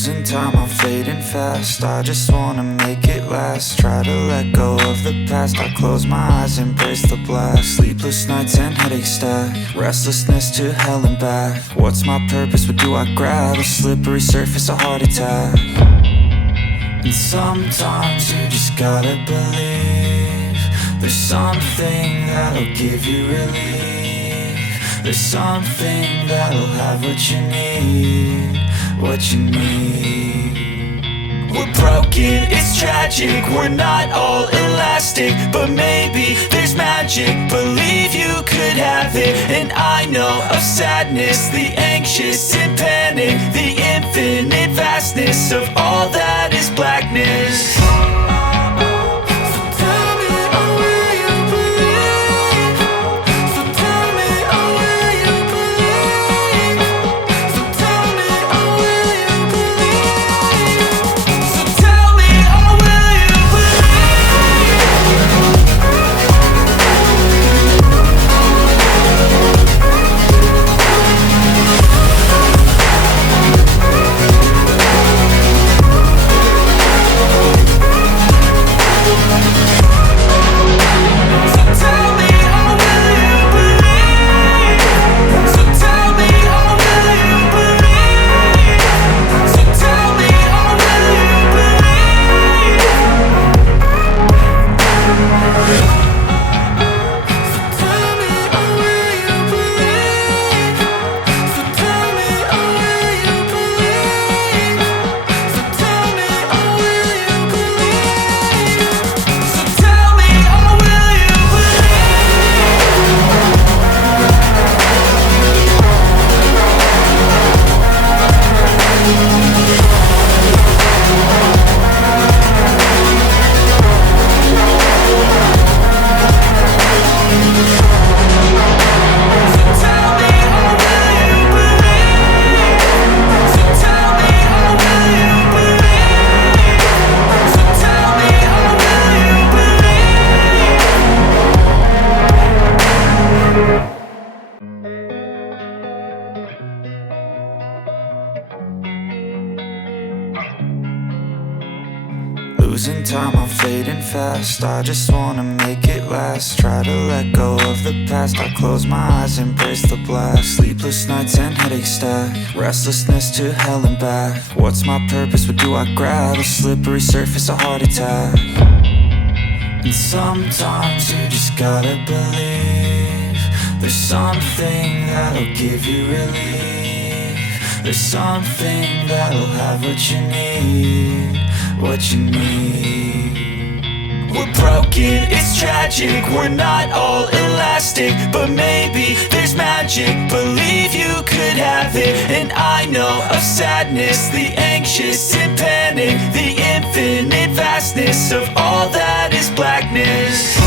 Losing time, I'm fading fast. I just wanna make it last. Try to let go of the past. I close my eyes, embrace the blast. Sleepless nights and headaches stack. Restlessness to hell and back. What's my purpose? What do I grab? A slippery surface, a heart attack. And sometimes you just gotta believe there's something that'll give you relief. There's something that'll have what you need, what you need. We're broken, it's tragic, we're not all elastic, but maybe there's magic. Believe you could have it, and I know of sadness, the anxious and panic, the infinite vastness of all that is blackness. Losing time, I'm fading fast. I just wanna make it last. Try to let go of the past. I close my eyes, embrace the blast. Sleepless nights and headaches stack. Restlessness to hell and back. What's my purpose? What do I grab? A slippery surface, a heart attack. And sometimes you just gotta believe there's something that'll give you relief. There's something that'll have what you need, what you need. We're broken, it's tragic, we're not all elastic, but maybe there's magic. Believe you could have it, and I know of sadness, the anxious and panic, the infinite vastness of all that is blackness.